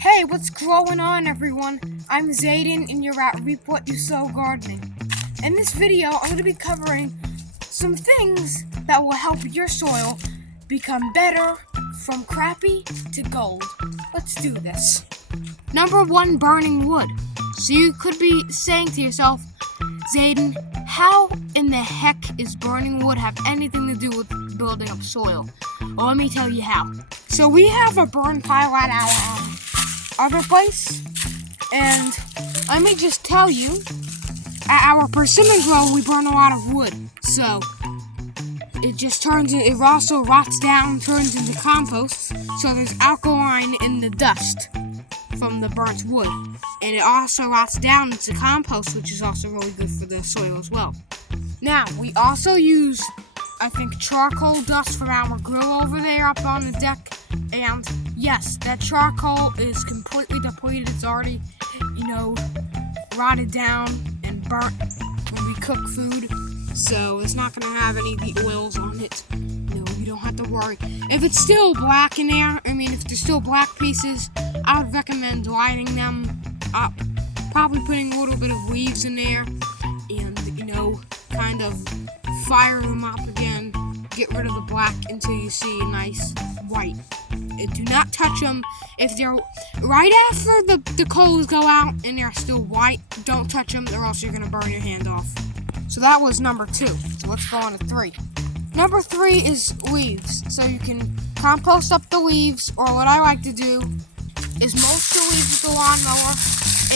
Hey, what's going on, everyone? I'm Zayden, and you're at Reap What You Sow Gardening. In this video, I'm going to be covering some things that will help your soil become better from crappy to gold. Let's do this. Number 1, burning wood. So you could be saying to yourself, Zayden, how in the heck is burning wood have anything to do with building up soil? Well, let me tell you how. So we have a burn pile at our other place, and let me just tell you, at our persimmon grow we burn a lot of wood, so it also rots down, turns into compost, so there's alkaline in the dust from the burnt wood, and it also rots down into compost, which is also really good for the soil as well. Now, we also use, I think, charcoal dust from our grill over there up on the deck, and yes, that charcoal is completely depleted. It's already, rotted down and burnt when we cook food, so it's not going to have any of the oils on it. You don't have to worry. If it's still black in there, if there's still black pieces, I would recommend lighting them up, probably putting a little bit of leaves in there, and, kind of fire them up again, get rid of the black until you see a nice white. And do not touch them. If they're right after the coals go out and they're still white, don't touch them, or else you're going to burn your hand off. So that was number 2. So let's go on to 3. Number 3 is leaves. So you can compost up the leaves, or what I like to do is mulch the leaves with the lawnmower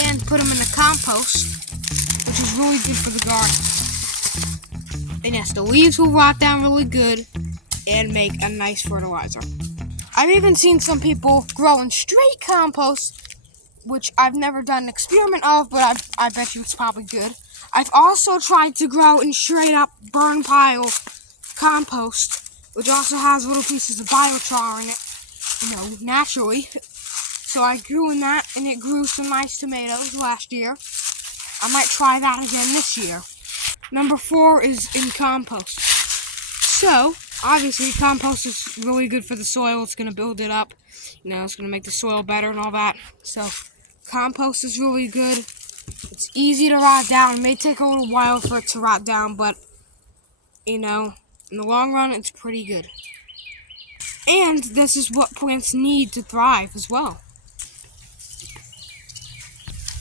and put them in the compost, which is really good for the garden. And yes, the leaves will rot down really good and make a nice fertilizer. I've even seen some people growing straight compost, which I've never done an experiment of, but I bet you it's probably good. I've also tried to grow in straight up burn pile compost, which also has little pieces of biochar in it, naturally. So I grew in that, and it grew some nice tomatoes last year. I might try that again this year. Number 4 is in compost. So, obviously, compost is really good for the soil. It's going to build it up. It's going to make the soil better and all that. So, compost is really good. It's easy to rot down. It may take a little while for it to rot down, but, in the long run, it's pretty good. And this is what plants need to thrive as well.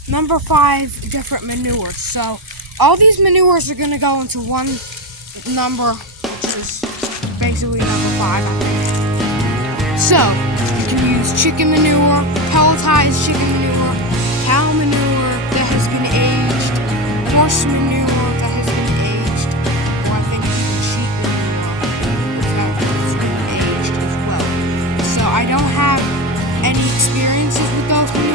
Number 5, different manures. So, all these manures are going to go into one number, which is basically number 5, I think. So, you can use chicken manure, pelletized chicken manure, cow manure that has been aged, horse manure that has been aged, or I think even sheep manure that has been aged as well. So, I don't have any experiences with those manures.